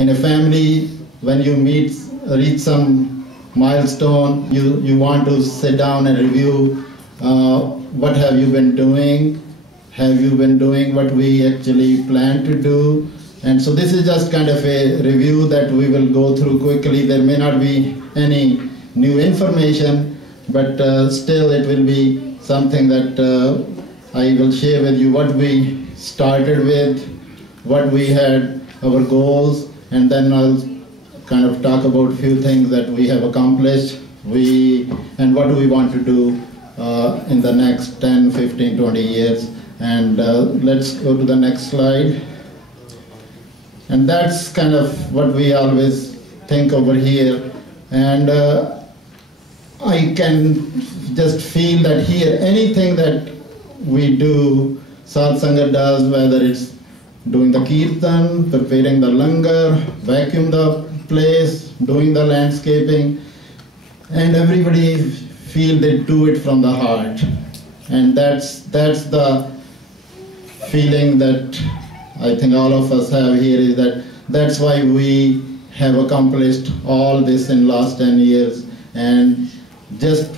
in a family, when you reach some milestone, you want to sit down and review what have you been doing, have you been doing what we actually plan to do. And so this is just kind of a review that we will go through quickly. There may not be any new information, but still it will be something that I will share with you what we started with, what we had, our goals, and then I'll kind of talk about a few things that we have accomplished, and what do we want to do in the next 10, 15, 20 years. And let's go to the next slide. And that's kind of what we always think over here. And I can just feel that here, anything that we do, Sadh Sangat does, whether it's doing the kirtan, preparing the langar, vacuum the place, doing the landscaping, and everybody feel they do it from the heart. And that's the feeling that I think all of us have here, is that that's why we have accomplished all this in last 10 years. And just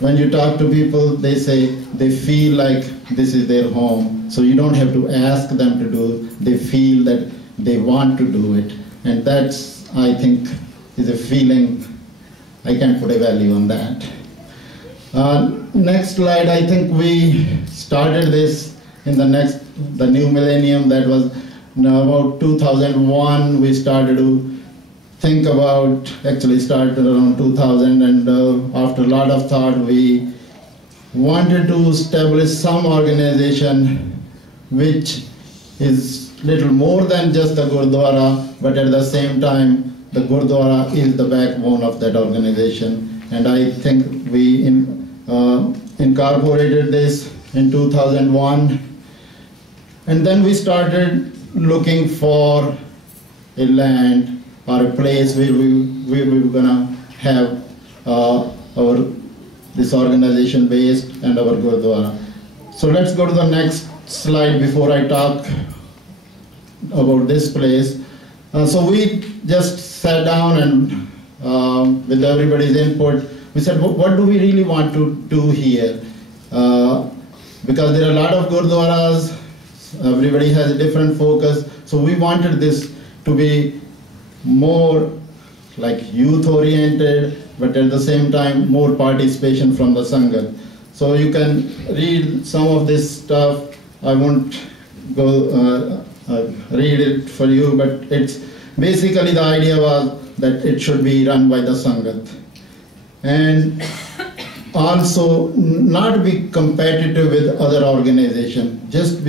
when you talk to people, they say they feel like this is their home. So you don't have to ask them to do, they feel that they want to do it. And that's, I think, is a feeling, I can't put a value on that. Next slide, I think we started this in the new millennium. That was about 2001. We started to think about, actually started around 2000, and after a lot of thought, we wanted to establish some organization which is little more than just the Gurdwara, but at the same time, the Gurdwara is the backbone of that organization. And I think we incorporated this in 2001. And then we started looking for a land or a place where we were gonna have this organization based and our Gurdwara. So let's go to the next slide before I talk about this place. So we just sat down and with everybody's input, we said, what do we really want to do here? Because there are a lot of Gurdwaras, everybody has a different focus. So we wanted this to be more like youth oriented, but at the same time more participation from the Sangat. So you can read some of this stuff. I won't go read it for you, but it's basically the idea was that it should be run by the Sangat. And also not be competitive with other organizations, just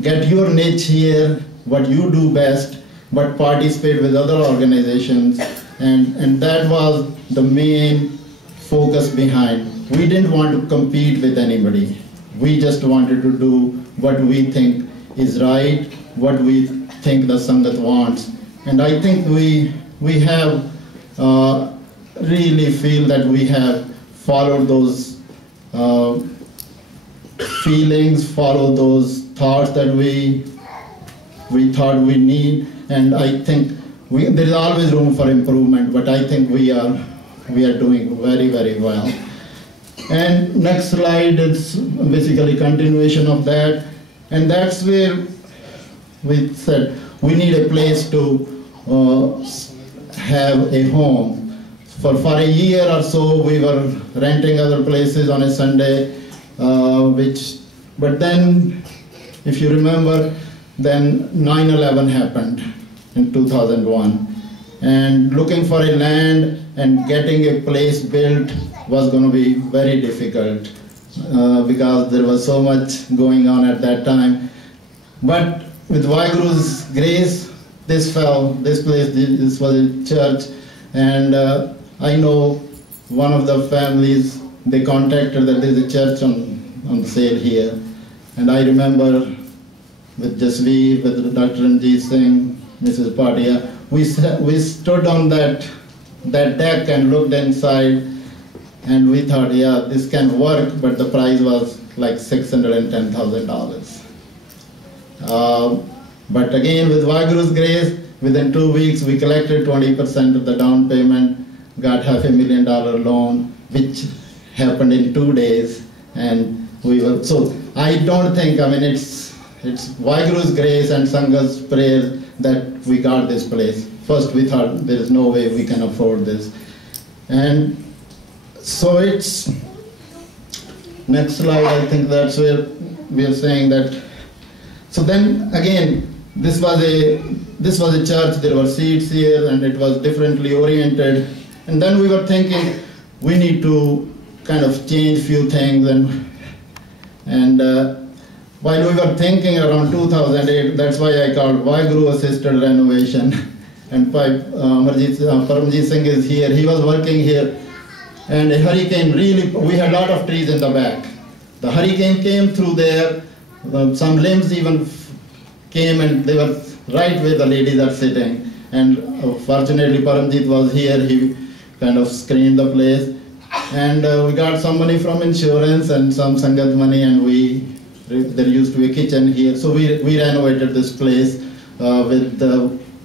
get your niche here, what you do best, but participate with other organizations. And that was the main focus behind. We didn't want to compete with anybody. We just wanted to do what we think is right, what we think the Sangat wants. And I think we have really feel that we have followed those feelings, followed those thoughts that we thought we need. And I think there is always room for improvement, but I think we are doing very, very well. And next slide is basically continuation of that. And that's where we said we need a place to have a home. For a year or so, we were renting other places on a Sunday, but then, if you remember, then 9/11 happened in 2001. And looking for a land and getting a place built was going to be very difficult because there was so much going on at that time. But with Vaheguru's grace, this place, this was a church, and I know one of the families, they contacted that there's a church on sale here. And I remember with Jasveer, with Dr. Jagjeet Singh, Mrs. Patia, we stood on that deck and looked inside, and we thought, yeah, this can work, but the price was like $610,000. But again, with Vaiguru's grace, within 2 weeks, we collected 20% of the down payment, got $500,000 loan, which happened in 2 days. And we were, so I don't think, I mean, it's Vaiguru's grace and Sangha's prayer that we got this place. First, we thought there is no way we can afford this. And so it's, next slide, I think that's where we are saying that. So then again, this was a church, there were seats here and it was differently oriented. And then we were thinking we need to kind of change few things, and while we were thinking around 2008, that's why I called Vaiguru assisted renovation. And Paramjit Singh is here, he was working here, and a hurricane really, we had a lot of trees in the back. The hurricane came through there, some limbs even came and they were right where the ladies are sitting. And fortunately Paramjit was here, he kind of screened the place. And we got some money from insurance and some Sangat money, and there used to be a kitchen here. So we renovated this place with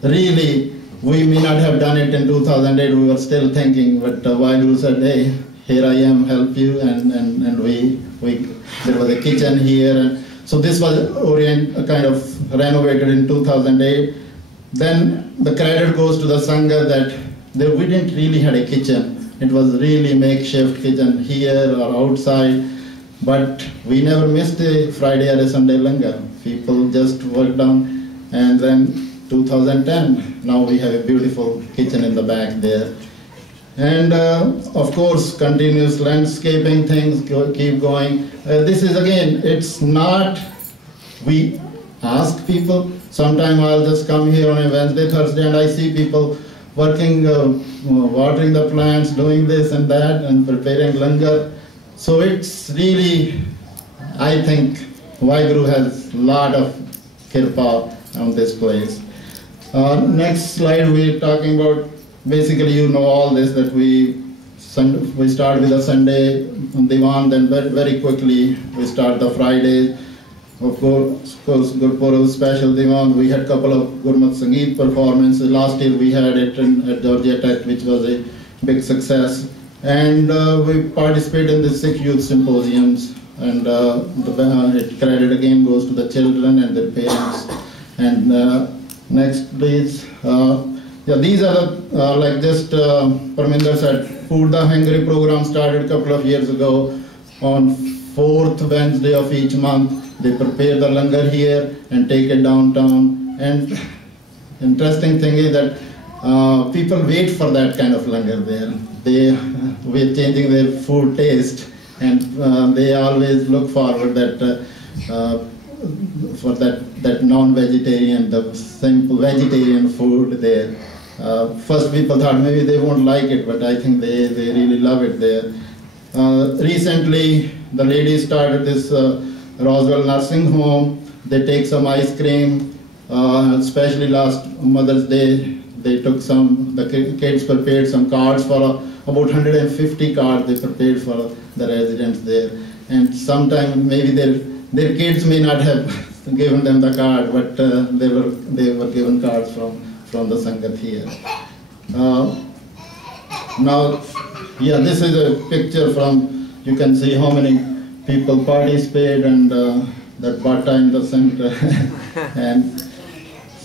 really, we may not have done it in 2008, we were still thinking, but Vaiguru said, hey, here I am, help you, and there was a kitchen here. And so this was kind of renovated in 2008. Then the credit goes to the Sangha that we didn't really have a kitchen. It was really makeshift kitchen here or outside, but we never missed a Friday or a Sunday langar. People just worked on, and then 2010, now we have a beautiful kitchen in the back there. And of course, continuous landscaping things keep going. This is again, it's not, we ask people, sometime I'll just come here on a Wednesday, Thursday, and I see people working, watering the plants, doing this and that, and preparing langar. So it's really, I think, Vaiguru has a lot of kirpa on this place. Next slide, we're talking about, basically you know all this, that we start with a Sunday Diwan, then very quickly we start the Fridays. Of course, Gurpurab special Diwan. We had a couple of Gurmat Sangeet performances. Last year we had it at Georgia Tech, which was a big success. And we participate in the Sikh Youth Symposiums. And the credit again goes to the children and their parents. And next please. Yeah, these are the, like just Parminder said, Food the Hungry program started a couple of years ago. On 4th Wednesday of each month, they prepare the langar here and take it downtown. And interesting thing is that people wait for that kind of langar there. We're changing their food taste, and they always look forward that for that non-vegetarian, the simple vegetarian food there. First people thought maybe they won't like it, but I think they really love it there. Recently, the ladies started this Roswell Nursing Home. They take some ice cream, especially last Mother's Day, they took the kids prepared some cards for about 150 cards they prepared for the residents there. And sometimes maybe their kids may not have given them the card, but they were given cards from the Sangat here. Now, yeah, this is a picture from, you can see how many people participate, and that bata in the center.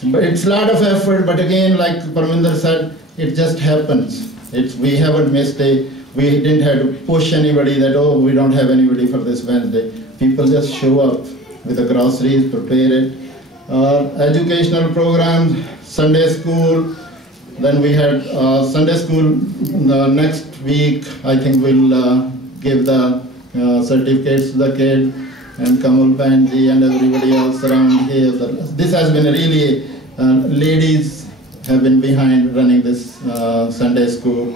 But it's a lot of effort, but again, like Parminder said, it just happens. We haven't missed we didn't have to push anybody that, oh, we don't have anybody for this Wednesday. People just show up with the groceries, prepare it. Educational programs, Sunday school. Then we had Sunday school next week. I think we'll give the certificates to the kids, and Kamal Panji and everybody else around here. This has been really, ladies have been behind running this Sunday school.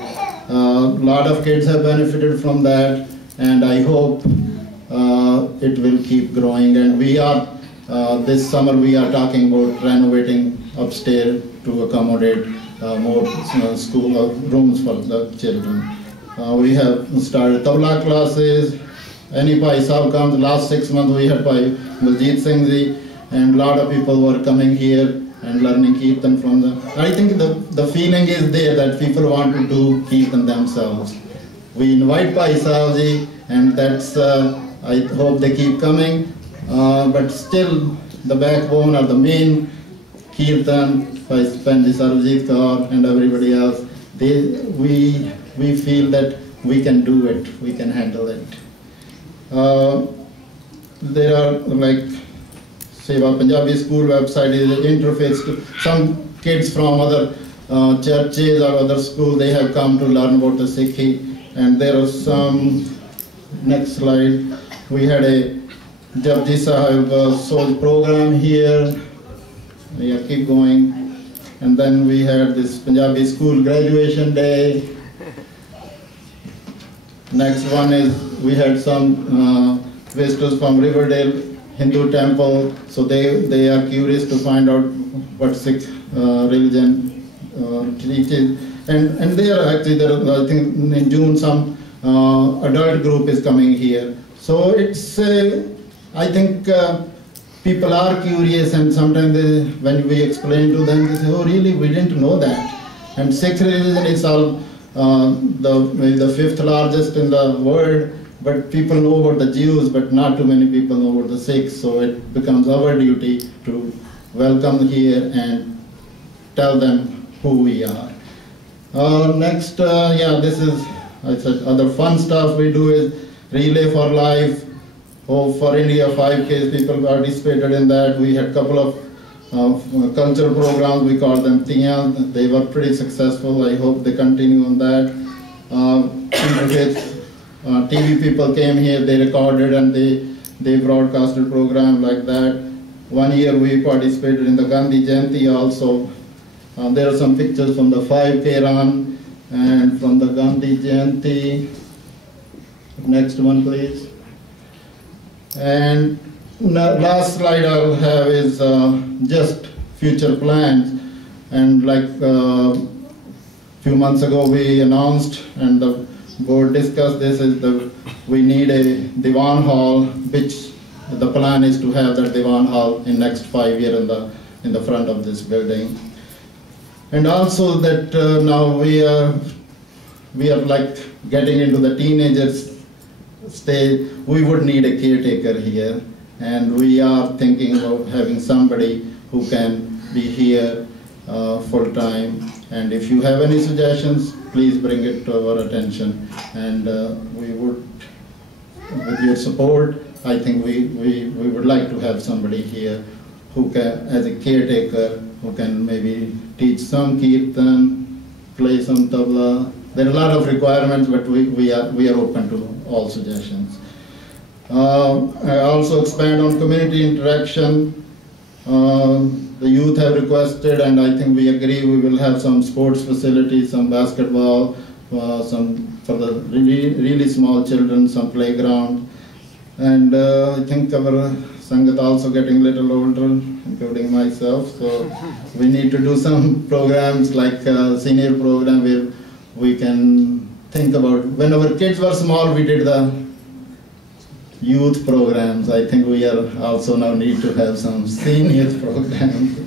A lot of kids have benefited from that, and I hope it will keep growing. And we are, this summer we are talking about renovating upstairs to accommodate more school rooms for the children. We have started tabla classes. Any Bhai Sahib comes, last 6 months we had Bhai Jagjeet Singh Sidhu, and a lot of people were coming here and learning Kirtan from them. I think the feeling is there that people want to do Kirtan themselves. We invite Bhai Sahib ji, and that's, I hope they keep coming, but still the backbone or the main Kirtan, Bhai Sarvajit Kaur and everybody else, we feel that we can do it, we can handle it. There are like Sewa Punjabi school website is an interface to some kids from other churches or other schools. They have come to learn about the Sikhi, and there are some. Next slide. We had a Jagjeet Sahib Soj program here. Yeah, keep going. And then we had this Punjabi school graduation day. Next one is we had some visitors from Riverdale Hindu temple. So they are curious to find out what Sikh religion teaches. And they are actually there. I think in June some adult group is coming here. So it's I think people are curious, and sometimes when we explain to them, they say, "Oh, really? We didn't know that." And Sikh religion is all maybe the fifth largest in the world, but people know about the Jews, but not too many people know about the Sikhs. So it becomes our duty to welcome here and tell them who we are. Next, yeah, this is, I said, other fun stuff we do is Relay for Life. Oh, for India 5K, people participated in that. We had a couple of cultural programs, we called them Tiyan. They were pretty successful. I hope they continue on that. TV people came here, they recorded and they broadcasted program like that. One year we participated in the Gandhi Jayanti also. There are some pictures from the 5K run and from the Gandhi Jayanti. Next one, please. And last slide I'll have is just future plans. And like few months ago we announced and the board discussed this is we need a Diwan hall, which the plan is to have that Diwan hall in next 5 years in the front of this building. And also that now we are like getting into the teenagers stage. We would need a caretaker here, and we are thinking of having somebody who can be here full time. And if you have any suggestions, please bring it to our attention. And we would, with your support, I think we would like to have somebody here who can, as a caretaker, who can maybe teach some kirtan, play some tabla. There are a lot of requirements, but we are open to all suggestions. I also expand on community interaction. The youth have requested, and I think we agree, we will have some sports facilities, some basketball, some for the really small children, some playground. And I think our Sangat also getting a little older, including myself, so we need to do some programs like senior program where we can think about, when our kids were small we did the youth programs. I think we are also now need to have some senior programs.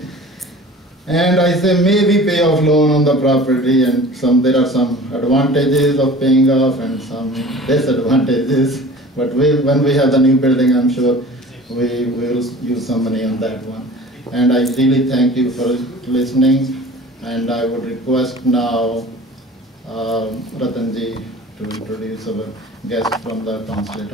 And I say maybe pay off loan on the property, and there are some advantages of paying off and some disadvantages. But when we have the new building, I'm sure we will use some money on that one. And I really thank you for listening, and I would request now Ratanji to introduce our guest from the consulate.